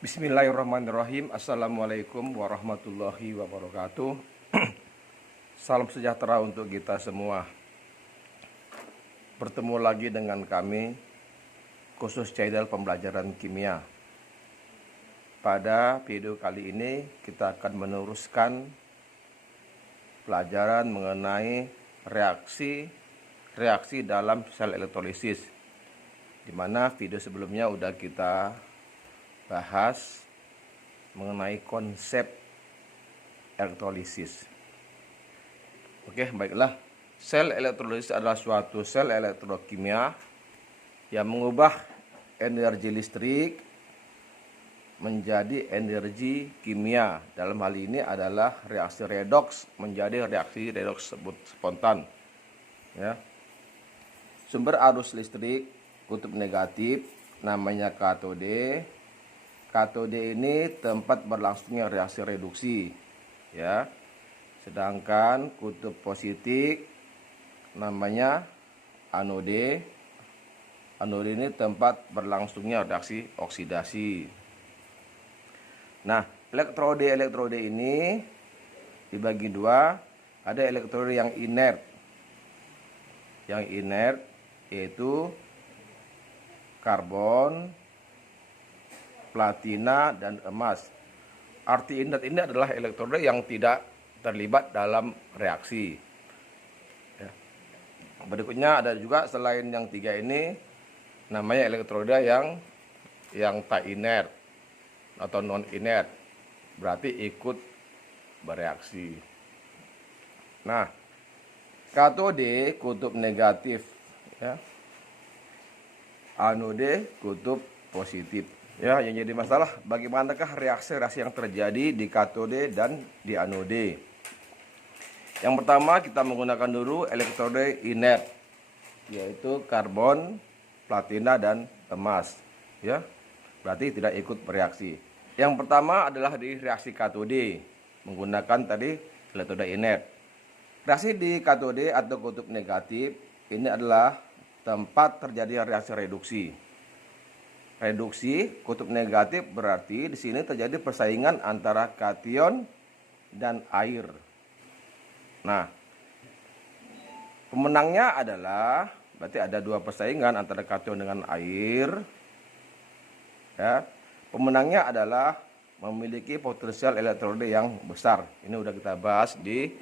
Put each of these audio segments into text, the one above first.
Bismillahirrahmanirrahim. Assalamualaikum warahmatullahi wabarakatuh. Salam sejahtera untuk kita semua. Bertemu lagi dengan kami, khusus channel pembelajaran kimia. Pada video kali ini kita akan meneruskan pelajaran mengenai reaksi dalam sel elektrolisis, di mana video sebelumnya udah kita bahas mengenai konsep elektrolisis. Oke, baiklah. Sel elektrolisis adalah suatu sel elektrokimia yang mengubah energi listrik menjadi energi kimia. Dalam hal ini adalah reaksi redoks menjadi reaksi redoks spontan. Ya. Sumber arus listrik kutub negatif namanya katode. Katode ini tempat berlangsungnya reaksi reduksi, ya. Sedangkan kutub positif namanya anode. Anode ini tempat berlangsungnya reaksi oksidasi. Nah, elektrode ini dibagi dua. Ada elektrode yang inert. Yang inert yaitu karbon, platina, dan emas. Arti inert ini adalah elektrode yang tidak terlibat dalam reaksi. Ya. Berikutnya ada juga selain yang tiga ini, namanya elektrode yang tak inert atau non inert, berarti ikut bereaksi. Nah, katode kutub negatif, ya. Anode kutub positif. Ya, yang jadi masalah bagaimanakah reaksi-reaksi yang terjadi di katode dan di anode. Yang pertama kita menggunakan dulu elektrode inert, yaitu karbon, platina, dan emas. Ya, berarti tidak ikut bereaksi. Yang pertama adalah di reaksi katode, menggunakan tadi elektrode inert. Reaksi di katode atau kutub negatif ini adalah tempat terjadi reaksi reduksi. Reduksi kutub negatif berarti di sini terjadi persaingan antara kation dan air. Nah, pemenangnya adalah berarti ada dua persaingan antara kation dengan air. Ya, pemenangnya adalah memiliki potensial elektrode yang besar. Ini udah kita bahas di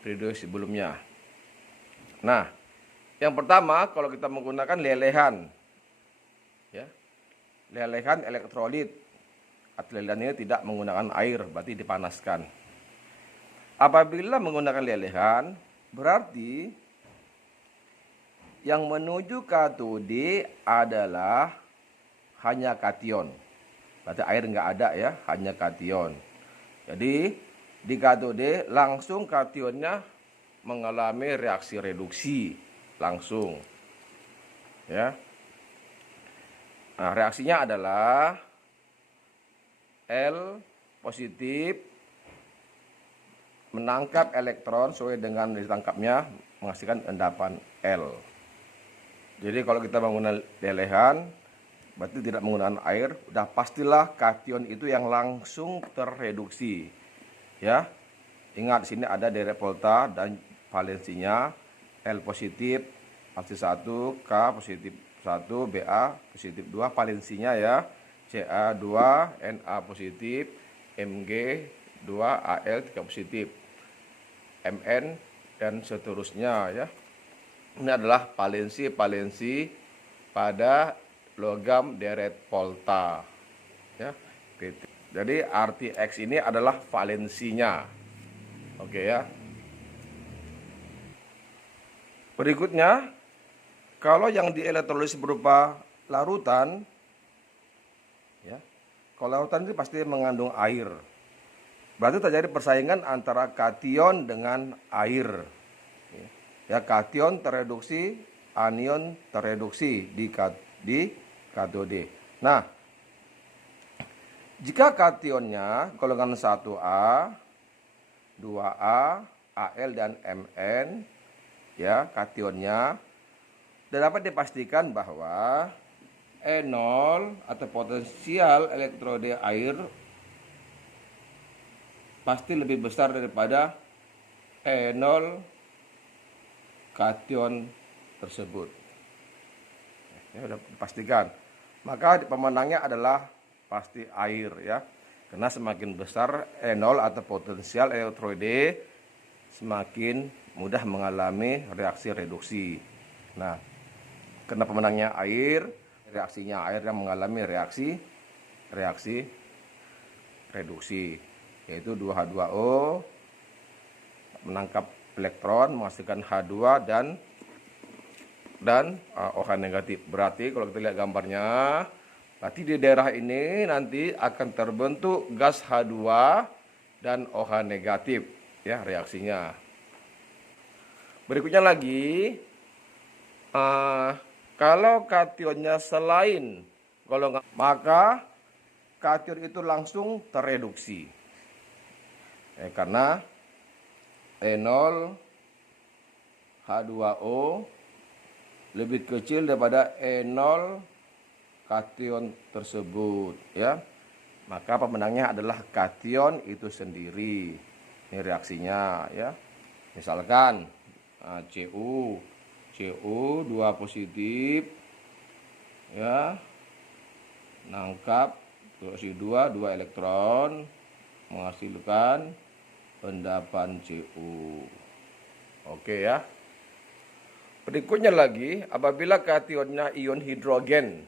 video sebelumnya. Nah, yang pertama kalau kita menggunakan lelehan, ya. Lelehan elektrolit. Lelehan ini tidak menggunakan air, berarti dipanaskan. Apabila menggunakan lelehan, berarti yang menuju katode adalah hanya kation. Berarti air nggak ada, ya, hanya kation. Jadi di katode langsung kationnya mengalami reaksi reduksi langsung, ya. Nah, reaksinya adalah L positif menangkap elektron sesuai dengan ditangkapnya, menghasilkan endapan L. Jadi kalau kita menggunakan lelehan, berarti tidak menggunakan air, udah pastilah kation itu yang langsung terreduksi. Ya, ingat di sini ada direct volta dan valensinya L positif, pasti 1, K positif 1, Ba positif 2, valensinya ya, Ca2, Na positif, Mg 2, Al 3 positif, Mn dan seterusnya, ya. Ini adalah valensi pada logam direct volta, ya. Jadi arti X ini adalah valensinya. Oke, ya. Berikutnya, kalau yang dielektrolisis berupa larutan, ya, kalau larutan itu pasti mengandung air. Berarti terjadi persaingan antara kation dengan air. Ya, kation tereduksi, anion tereduksi di katode. Nah, jika kationnya golongan 1A, 2A, Al dan Mn, ya, kationnya, dapat dipastikan bahwa E0 atau potensial elektroda air pasti lebih besar daripada E0 kation tersebut. Ya, sudah dipastikan. Maka pemenangnya adalah pasti air ya. Karena semakin besar E0 atau potensial elektroda, semakin mudah mengalami reaksi reduksi. Nah, karena pemenangnya air, reaksinya air yang mengalami reaksi reduksi, yaitu 2H2O menangkap elektron menghasilkan H2 dan OH negatif. Berarti kalau kita lihat gambarnya, berarti di daerah ini nanti akan terbentuk gas H2 dan OH negatif ya reaksinya. Berikutnya lagi, kalau kationnya selain golongan, maka kation itu langsung tereduksi. Karena E0 H2O lebih kecil daripada E0 kation tersebut ya. Maka pemenangnya adalah kation itu sendiri. Ini reaksinya ya. Misalkan Cu 2 positif ya, nangkap oksi 2 elektron menghasilkan endapan Cu. Oke ya. Berikutnya lagi, apabila kationnya ion hidrogen,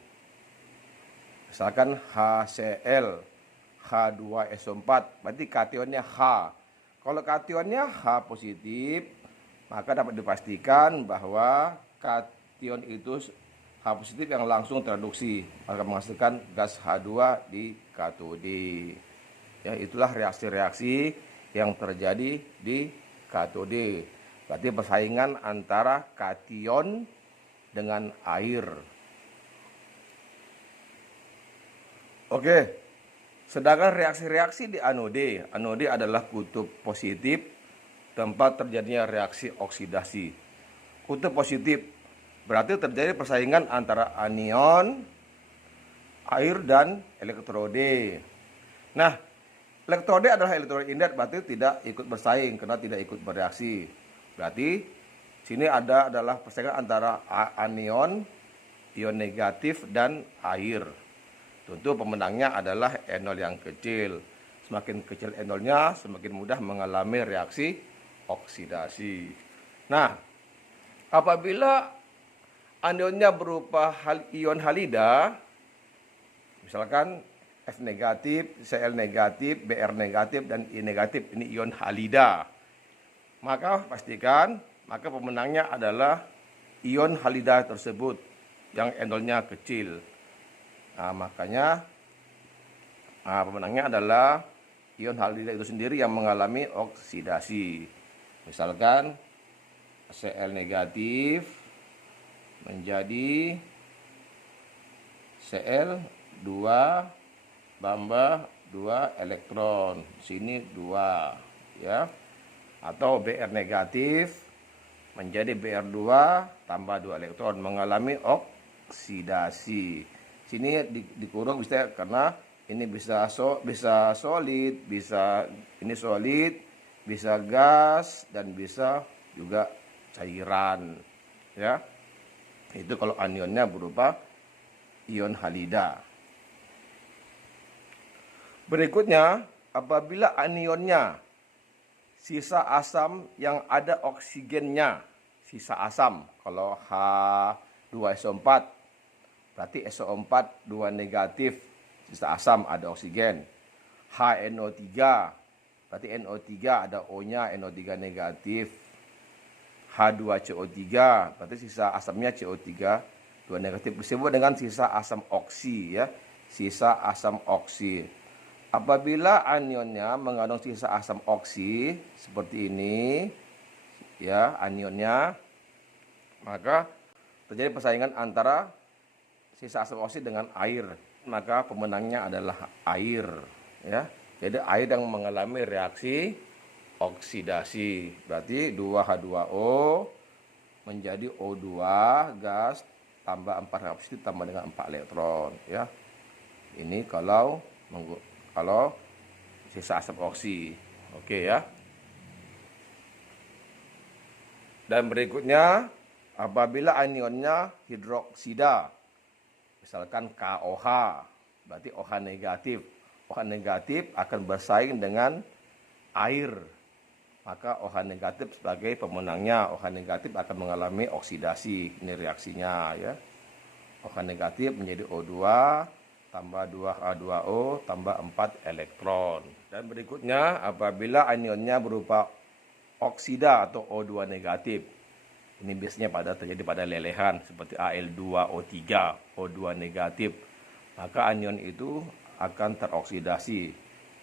misalkan HCl H2SO4, berarti kationnya H. Kalau kationnya H positif, maka dapat dipastikan bahwa kation itu H positif yang langsung tereduksi, maka menghasilkan gas H2 di katode. Ya, itulah reaksi-reaksi yang terjadi di katode. Berarti persaingan antara kation dengan air. Oke. Sedangkan reaksi-reaksi di anode. Anode adalah kutub positif, tempat terjadinya reaksi oksidasi. Kutub positif berarti terjadi persaingan antara anion, air, dan elektrode. Nah, elektrode adalah elektroda inert, berarti tidak ikut bersaing karena tidak ikut bereaksi. Berarti sini adalah persaingan antara anion, ion negatif, dan air. Tentu pemenangnya adalah E0 yang kecil. Semakin kecil E0-nya, semakin mudah mengalami reaksi oksidasi. Nah, apabila anionnya berupa ion halida, misalkan F negatif, Cl negatif, Br negatif, dan I negatif, ini ion halida. Maka pastikan, maka pemenangnya adalah ion halida tersebut yang E0-nya kecil. Nah, makanya pemenangnya adalah ion halida itu sendiri yang mengalami oksidasi. Misalkan Cl negatif menjadi Cl2 tambah 2 elektron, sini 2 ya. Atau Br negatif menjadi Br2 tambah 2 elektron, mengalami oksidasi. Sini dikurung bisa karena ini bisa solid, bisa ini solid, bisa gas, dan bisa juga cairan ya. Itu kalau anionnya berupa ion halida. Berikutnya, apabila anionnya sisa asam yang ada oksigennya, sisa asam, kalau H2SO4 berarti SO4 2 negatif, sisa asam ada oksigen. HNO3 berarti NO3 ada O-nya, NO3 negatif. H2CO3 berarti sisa asamnya CO3 2 negatif, disebut dengan sisa asam oksi ya, sisa asam oksi. Apabila anionnya mengandung sisa asam oksi seperti ini ya anionnya, maka terjadi persaingan antara sisa asam oksi dengan air, maka pemenangnya adalah air ya. Jadi air yang mengalami reaksi oksidasi, berarti 2H2O menjadi O2 gas tambah 4 reaksi positif tambah dengan 4 elektron ya. Ini kalau sisa asap oksi. Oke ya. Dan berikutnya, apabila anionnya hidroksida, misalkan KOH, berarti OH negatif. OH negatif akan bersaing dengan air. Maka OH negatif sebagai pemenangnya. OH negatif akan mengalami oksidasi. Ini reaksinya ya. OH negatif menjadi O2 tambah 2H2O tambah 4 elektron. Dan berikutnya, apabila anionnya berupa oksida atau O2 negatif. Ini biasanya terjadi pada lelehan seperti Al2O3, O2 negatif. Maka anion itu akan teroksidasi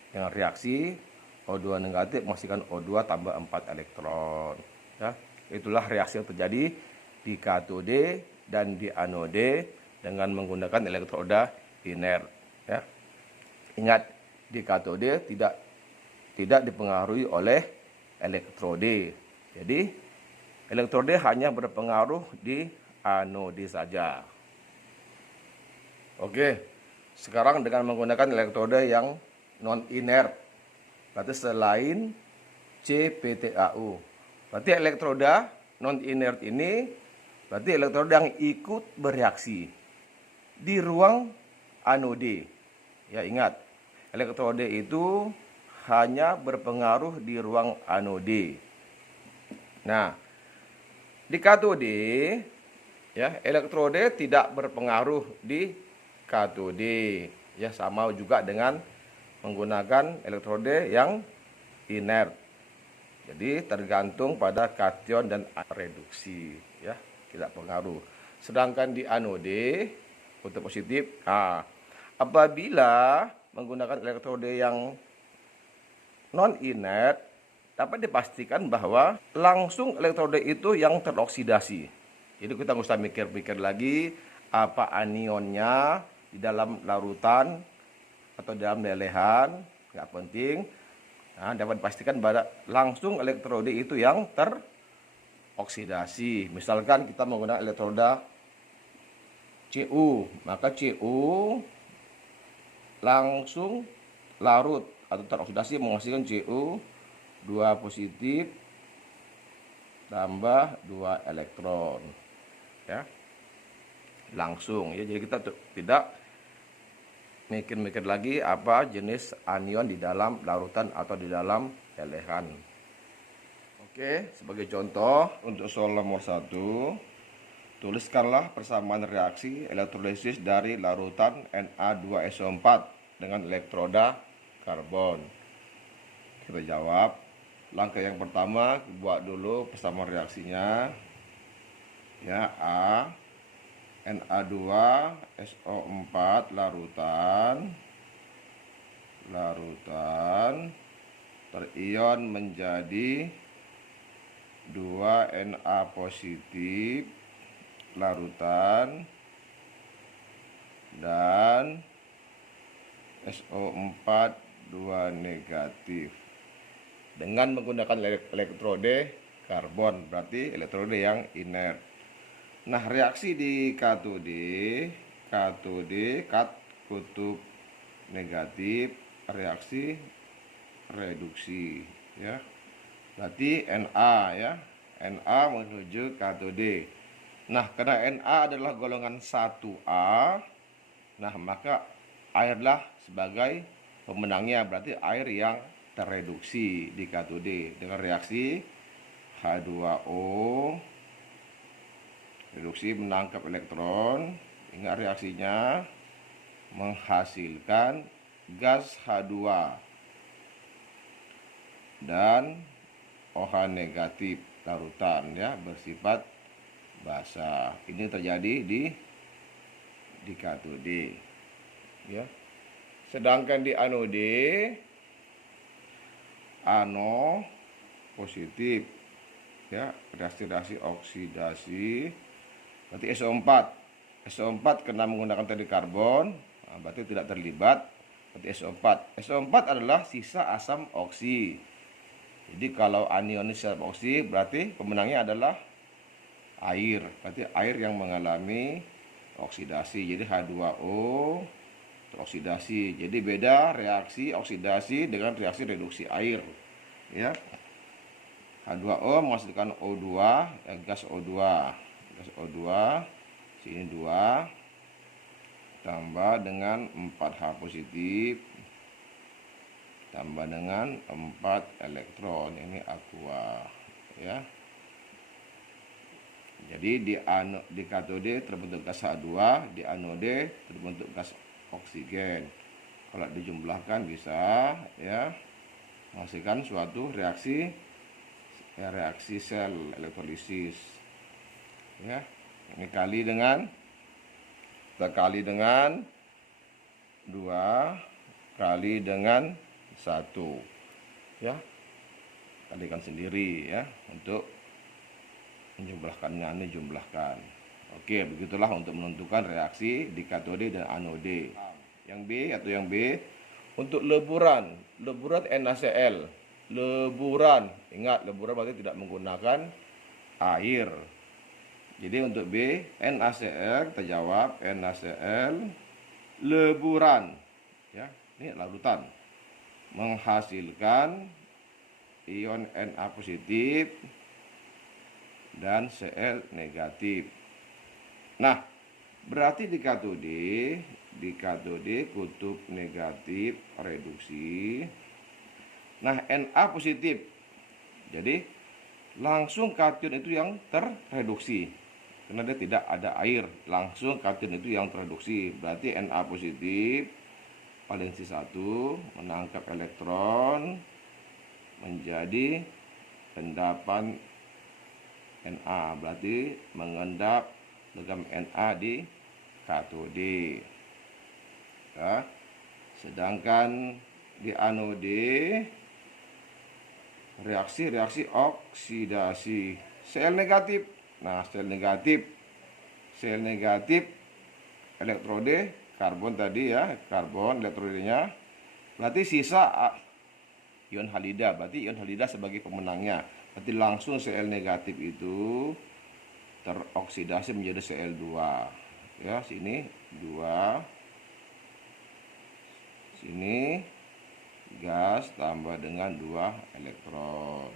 dengan reaksi O2 negatif menghasilkan O2 tambah 4 elektron. Ya, itulah reaksi yang terjadi di katode dan di anode dengan menggunakan elektroda inert. Ya. Ingat, di katode tidak dipengaruhi oleh elektrode. Jadi elektrode hanya berpengaruh di anode saja. Oke, sekarang dengan menggunakan elektrode yang non inert, berarti selain CPTAU. Berarti elektroda non inert ini berarti elektroda yang ikut bereaksi di ruang anode. Ya, ingat, elektrode itu hanya berpengaruh di ruang anode. Nah, di katode ya, elektrode tidak berpengaruh di katode. Ya, sama juga dengan menggunakan elektrode yang inert. Jadi tergantung pada kation dan reduksi ya, tidak pengaruh. Sedangkan di anode untuk positif, apabila menggunakan elektrode yang non inert, dapat dipastikan bahwa langsung elektrode itu yang teroksidasi. Jadi kita nggak usah mikir-mikir lagi apa anionnya di dalam larutan atau dalam lelehan, nggak penting. Nah, dapat dipastikan bahwa langsung elektrode itu yang teroksidasi. Misalkan kita menggunakan elektroda Cu, maka Cu langsung larut atau teroksidasi menghasilkan Cu2 positif tambah 2 elektron. Ya. Langsung ya. Jadi kita tidak mikir-mikir lagi apa jenis anion di dalam larutan atau di dalam lelehan. Oke, sebagai contoh untuk soal nomor 1, tuliskanlah persamaan reaksi elektrolisis dari larutan Na2SO4 dengan elektroda karbon. Kita jawab. Langkah yang pertama, buat dulu persamaan reaksinya. Ya, A Na2SO4 larutan terion menjadi 2Na positif larutan dan SO4 2 negatif dengan menggunakan elektrode karbon, berarti elektrode yang inert. Nah, reaksi di katode kutub negatif, reaksi reduksi ya. Berarti Na ya. Na menuju katode. Nah, karena Na adalah golongan 1A, nah maka airlah sebagai pemenangnya, berarti air yang terreduksi di katode dengan reaksi H2O. Reduksi menangkap elektron. Ingat reaksinya menghasilkan gas H2 dan OH negatif larutan ya, bersifat basah. Ini terjadi di katode ya. Sedangkan di anode ano positif ya, reaksi oksidasi. Berarti SO4 karena menggunakan tadi karbon, nah, berarti tidak terlibat. Berarti SO4 adalah sisa asam oksi. Jadi kalau anion sisa oksi, berarti pemenangnya adalah air. Berarti air yang mengalami oksidasi. Jadi H2O teroksidasi. Jadi beda reaksi oksidasi dengan reaksi reduksi air. Ya. H2O menghasilkan O2, gas O2. Gas O2 sini 2 tambah dengan 4H positif tambah dengan 4 elektron. Ini aqua, ya. Jadi di katode terbentuk gas H2, di anode terbentuk gas oksigen. Kalau dijumlahkan bisa, ya, menghasilkan suatu reaksi, ya, reaksi sel elektrolisis. Ya, ini kita kali dengan 2 kali dengan 1. Ya, kalikan sendiri, ya, untuk menjumlahkannya. Ini jumlahkan. Oke, begitulah untuk menentukan reaksi di katode dan anode. Yang B untuk leburan NaCl. Leburan, ingat, leburan berarti tidak menggunakan air. Jadi untuk B, NaCl, kita jawab NaCl leburan, ya, ini larutan, menghasilkan ion Na positif dan Cl negatif. Nah, berarti di katode kutub negatif reduksi. Nah, Na positif. Jadi langsung kation itu yang terreduksi. Karena dia tidak ada air, langsung kation itu yang terreduksi. Berarti Na positif valensi 1 menangkap elektron menjadi endapan Na, berarti mengendap logam Na di katode. Ya. Sedangkan di anode reaksi oksidasi Cl negatif. Nah, Cl negatif elektrode karbon tadi, ya, karbon elektrodenya. Berarti sisa ion halida, berarti ion halida sebagai pemenangnya. Berarti langsung Cl negatif itu teroksidasi menjadi Cl2. Ya, sini 2. Sini gas tambah dengan 2 elektron.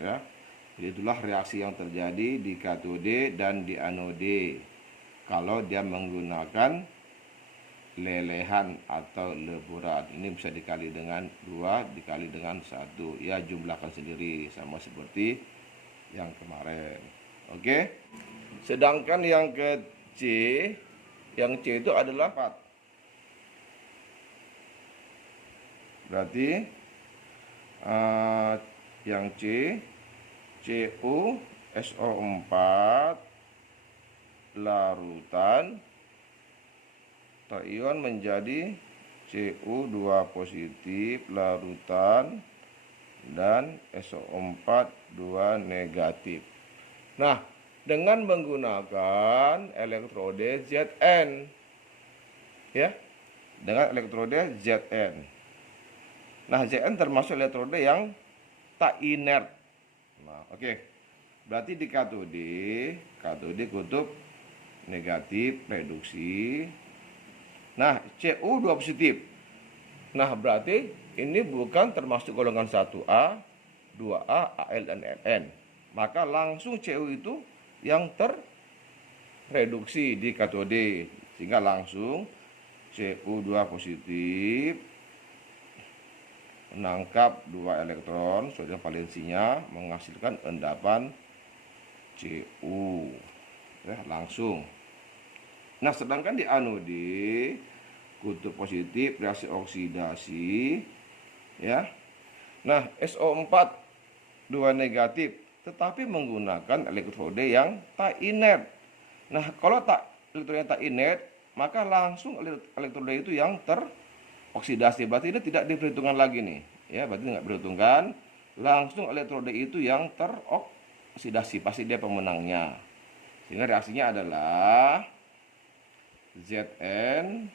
Ya. Jadi itulah reaksi yang terjadi di katode dan di anode kalau dia menggunakan lelehan atau leburan. Ini bisa dikali dengan 2 dikali dengan 1. Ya, jumlahkan sendiri sama seperti yang kemarin. Oke. Sedangkan yang ke C, itu adalah 4. Berarti yang C, CuSO4 larutan ion menjadi Cu2 positif larutan dan SO4 2 negatif. Nah, dengan menggunakan elektrode Zn, ya, dengan elektrode Zn. Nah, Zn termasuk elektrode yang tak inert. Nah, oke. Berarti di katode kutub negatif reduksi. Nah, Cu2 positif. Nah, berarti ini bukan termasuk golongan 1A, 2A, Al, dan Ln. Maka langsung Cu itu yang terreduksi di katode. Sehingga langsung Cu2 positif menangkap 2 elektron, sudah valensinya menghasilkan endapan Cu. Ya, langsung. Nah, sedangkan di anode kutub positif reaksi oksidasi, ya. Nah, SO4 2 negatif tetapi menggunakan elektrode yang tak inert. Nah, kalau elektrode tak inert, maka langsung elektrode itu yang teroksidasi. Berarti ini tidak diperhitungkan lagi nih, ya, berarti nggak diperhitungkan, langsung elektrode itu yang teroksidasi, pasti dia pemenangnya. Sehingga reaksinya adalah Zn,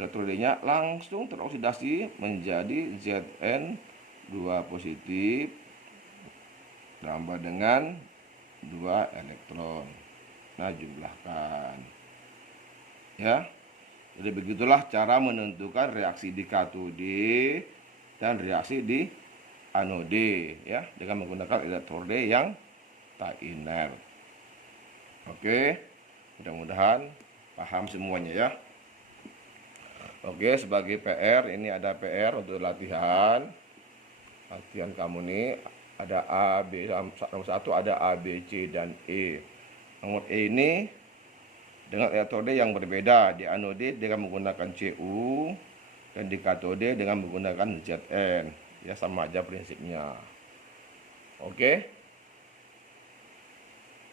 elektrodenya langsung teroksidasi menjadi Zn2 positif tambah dengan 2 elektron. Nah, jumlahkan. Ya. Jadi begitulah cara menentukan reaksi di katode dan reaksi di anode ya, dengan menggunakan elektrode yang tak inert. Oke, mudah-mudahan paham semuanya ya. Oke, sebagai PR, ini ada PR untuk latihan kamu nih, ada A, B, nomor 1 ada A, B, C, dan E. Nomor E ini dengan elektrode yang berbeda, di anode dengan menggunakan Cu dan di katode dengan menggunakan Zn. Ya, sama aja prinsipnya. Oke,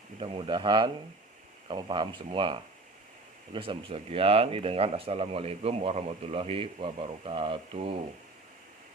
mudah-mudahan kamu paham semua. Oke, sampai sekian. Ini dengan assalamualaikum warahmatullahi wabarakatuh.